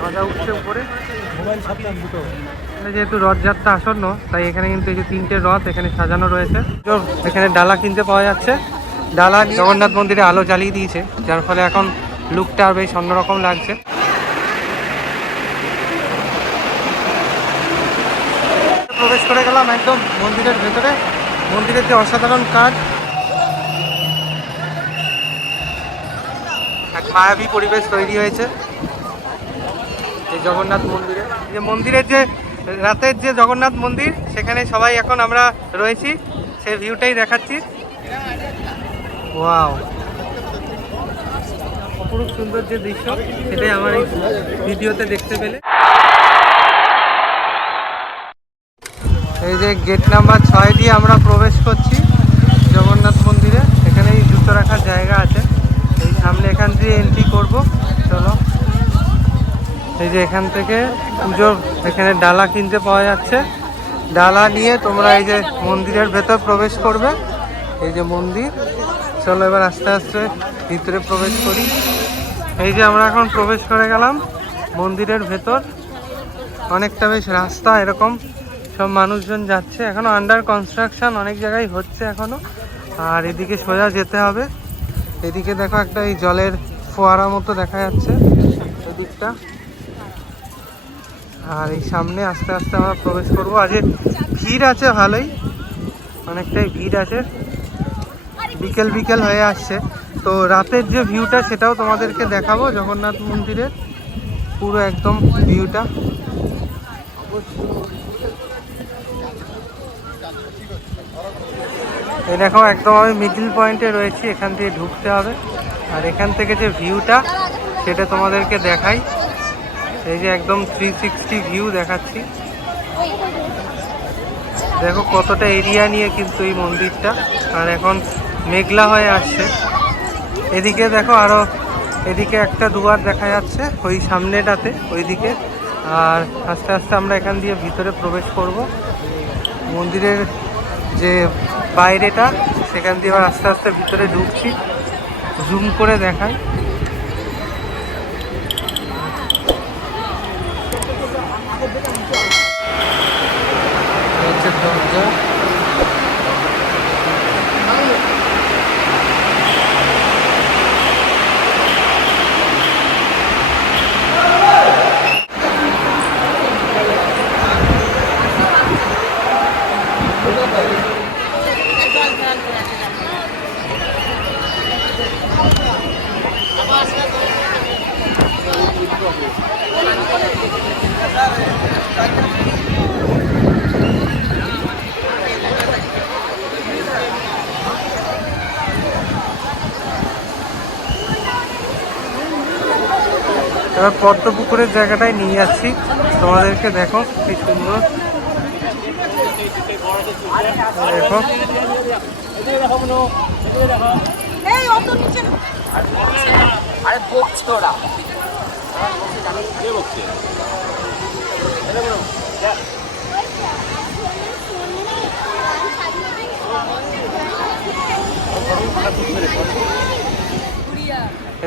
ধ্বজা উঠছে উপরে। যেহেতু রথযাত্রা আসন্ন, তাই এখানে কিন্তু এই যে 3টে রথ এখানে সাজানো রয়েছে। এখানে ডালা কিনতে পাওয়া যাচ্ছে। ডালা জগন্নাথ মন্দিরে আলো জ্বালিয়ে দিয়েছে, যার ফলে এখন লুকটা আর বেশ অন্যরকম লাগছে। প্রবেশ করে গেলাম একদম মন্দিরের ভেতরে। মন্দিরের যে অসাধারণ কাজ, এক মায়াবী পরিবেশ তৈরি হয়েছে এই জগন্নাথ মন্দিরে। যে মন্দিরের যে রাতের যে জগন্নাথ মন্দির, সেখানে সবাই এখন আমরা রয়েছি, সেই ভিউটাই দেখাচ্ছি। ওয়াও, অপরূপ সুন্দর যে দৃশ্য, সেটাই আমার এই ভিডিওতে দেখতে পেলে। এই যে গেট নাম্বার 6 দিয়ে আমরা প্রবেশ করছি জগন্নাথ মন্দিরে। এখানেই জুতো রাখার জায়গা আছে, এই সামনে এখান দিয়ে এন্ট্রি করব। চলো, এই যে এখান থেকে পুজোর এখানে ডালা কিনতে পাওয়া যাচ্ছে। ডালা নিয়ে তোমরা এই যে মন্দিরের ভেতর প্রবেশ করবে। এই যে মন্দির, চলো এবার আস্তে আস্তে ভিতরে প্রবেশ করি। এই যে আমরা এখন প্রবেশ করে গেলাম মন্দিরের ভেতর। অনেকটা বেশ রাস্তা, এরকম সব মানুষজন যাচ্ছে। এখনো আন্ডার কনস্ট্রাকশন, অনেক জায়গায় হচ্ছে এখনো। আর এদিকে সোজা যেতে হবে। এদিকে দেখো একটা এই জলের ফোয়ারা মতো দেখা যাচ্ছে এদিকটা। আর এই সামনে আস্তে আস্তে আমরা প্রবেশ করবো। আজ ভিড় আছে ভালোই, অনেকটাই ভিড় আছে, বিকেল বিকেল হয়ে আসছে। তো রাতের যে ভিউটা, সেটাও তোমাদেরকে দেখাবো জগন্নাথ মন্দিরের পুরো একদম ভিউটা। এই দেখো, একদম আমি মিডল পয়েন্টে রয়েছি, এখান থেকে ঢুকতে হবে। আর এখান থেকে যে ভিউটা, সেটা তোমাদেরকে দেখাই। এই যে একদম 360 ভিউ দেখাচ্ছি। দেখো কতটা এরিয়া নিয়ে কিন্তু এই মন্দিরটা। আর এখন মেঘলা হয়ে আসছে। এদিকে দেখো আরো, এদিকে একটা দুয়ার দেখা যাচ্ছে ওই সামনেটাতে, ওইদিকে। আর আস্তে আস্তে আমরা এখান দিয়ে ভিতরে প্রবেশ করব মন্দিরের যে বাইরেটা, সেখান দিয়ে আবার আস্তে আস্তে ভিতরে ঢুকছি। জুম করে দেখাই। দরজা, এবার পদ্ম পুকুরের জায়গাটায় নিয়ে যাচ্ছি তোমাদেরকে। দেখো কি সুন্দর, দেখো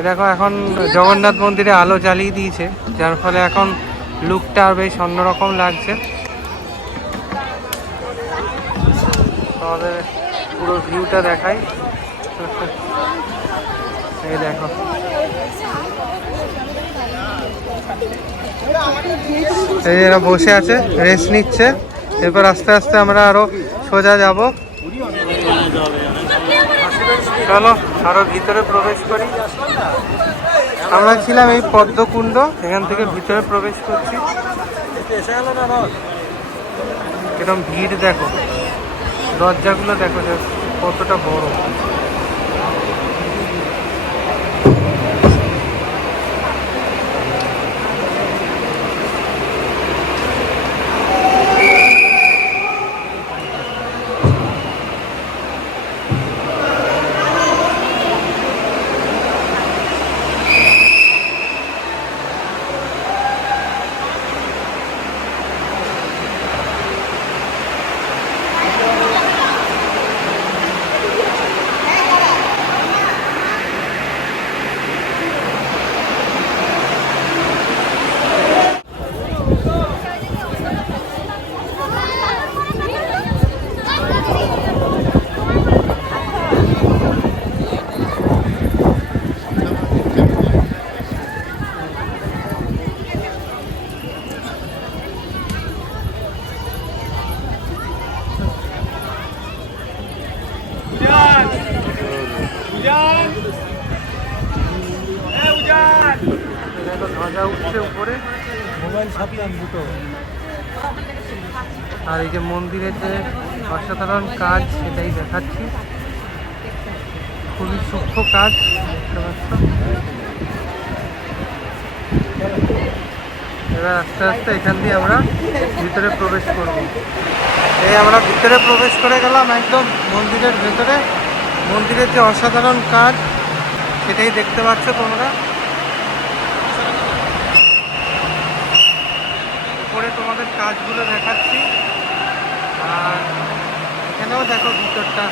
দেখো এখন জগন্নাথ মন্দিরে আলো জ্বালিয়ে দিয়েছে, যার ফলে এখন লুকটা আর বেশ অন্যরকম লাগছে। আমাদের পুরো ভিউটা দেখাই। এই দেখো, এই এরা বসে আছে, রেস্ট নিচ্ছে। এরপর আস্তে আস্তে আমরা আরো সোজা যাব। চলো আরো ভিতরে প্রবেশ করি। আমরা ছিলাম এই পদ্মকুণ্ড, এখান থেকে ভিতরে প্রবেশ করছি। এরকম ভিড় দেখো, দরজাগুলো দেখো কতটা বড়। ধ্বজা উঠছে উপরে। মোবাইল ছাপলাম দুটো। আর এই যে মন্দিরের যে অসাধারণ কাজ সেটাই দেখাচ্ছি, খুবই সূক্ষ্ম কাজ দেখতে পাচ্ছ। এবার আস্তে আস্তে এখান দিয়ে আমরা ভিতরে প্রবেশ করব। এই আমরা ভিতরে প্রবেশ করে গেলাম একদম মন্দিরের ভেতরে। মন্দিরের যে অসাধারণ কাজ সেটাই দেখতে পাচ্ছ তোমরা। উপরে তোমাদের কাজগুলো দেখাচ্ছি, আর এখানেও দেখো ভিতরটা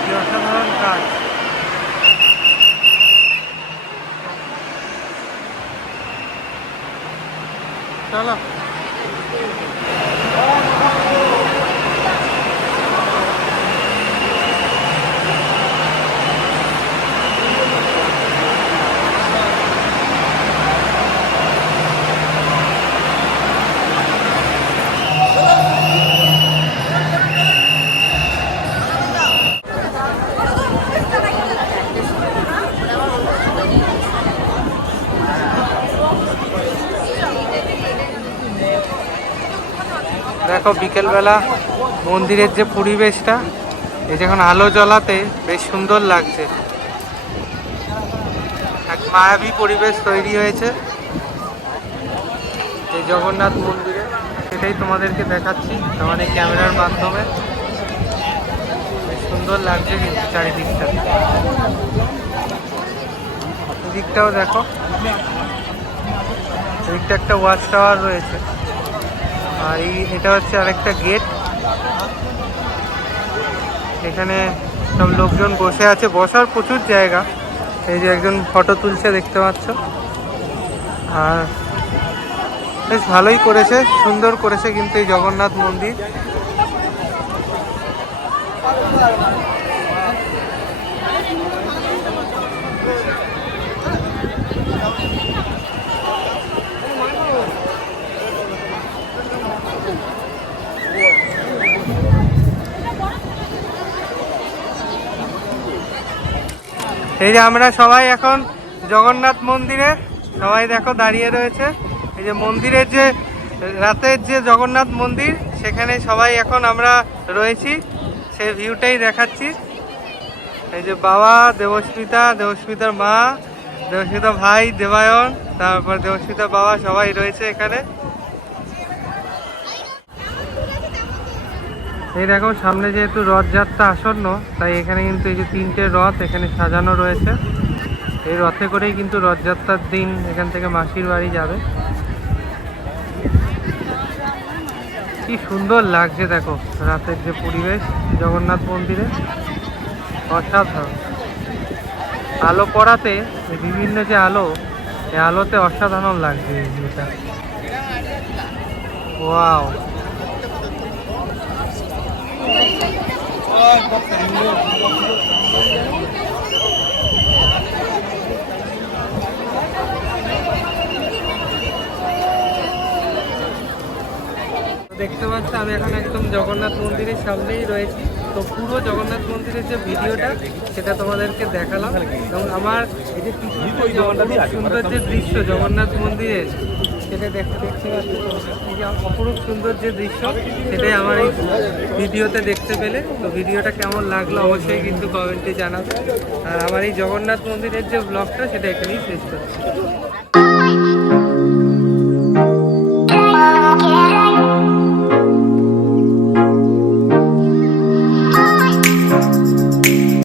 কি অসাধারণ কাজ। চলো দেখো বিকেলবেলা মন্দিরের যে পরিবেশটা, এই যখন আলো জ্বলাতে বেশ সুন্দর লাগছে, এক মায়াবী পরিবেশ তৈরি হয়েছে এই জগন্নাথ মন্দিরে। সেটাই তোমাদেরকে দেখাচ্ছি আমার এই ক্যামেরার মাধ্যমে। বেশ সুন্দর লাগছে কিন্তু চারিদিকটা। দিকটাও দেখো, এদিকটা একটা ওয়াচ টাওয়ার রয়েছে, আর এটা হচ্ছে আরেকটা গেট। এখানে সব লোকজন বসে আছে, বসার প্রচুর জায়গা। এই যে একজন ফটো তুলছে দেখতে পাচ্ছ। আর বেশ ভালোই করেছে, সুন্দর করেছে কিন্তু এই জগন্নাথ মন্দির। এই যে আমরা সবাই এখন জগন্নাথ মন্দিরে সবাই দেখো দাঁড়িয়ে রয়েছে। এই যে মন্দিরের যে রাতের যে জগন্নাথ মন্দির, সেখানে সবাই এখন আমরা রয়েছি, সেই ভিউটাই দেখাচ্ছি। এই যে বাবা, দেবস্মিতা, দেবস্মিতার মা, দেবস্মিতা ভাই দেবায়ন, তারপর দেবস্মিতার বাবা, সবাই রয়েছে এখানে। এই দেখো সামনে যেহেতু রথযাত্রা আসন্ন, তাই এখানে কিন্তু এই যে 3টে রথ এখানে সাজানো রয়েছে। এই রথে করেই কিন্তু রথযাত্রার দিন এখান থেকে মাসির বাড়ি যাবে। কি সুন্দর লাগছে দেখো রাতের যে পরিবেশ জগন্নাথ মন্দিরে, অসাধারণ। আলো পড়াতে বিভিন্ন যে আলো, এই আলোতে অসাধারণ লাগছে এই ভিউটা। ওয়াও, দেখতে পাচ্ছ আমি এখন একদম জগন্নাথ মন্দিরের সামনেই রয়েছি। তো পুরো জগন্নাথ মন্দিরের যে ভিডিওটা সেটা তোমাদেরকে দেখালাম, এবং আমার এই যে সুন্দর যে দৃশ্য জগন্নাথ মন্দিরের, সেটা দেখতে পাচ্ছি অপরূপ সুন্দর যে দৃশ্য, সেটাই আমার এই ভিডিওতে দেখতে পেলে। তো ভিডিওটা কেমন লাগলো অবশ্যই কিন্তু কমেন্টে জানাবে। আর আমার এই জগন্নাথ মন্দিরের যে ব্লগটা সেটা এখানেই শেষ করছি।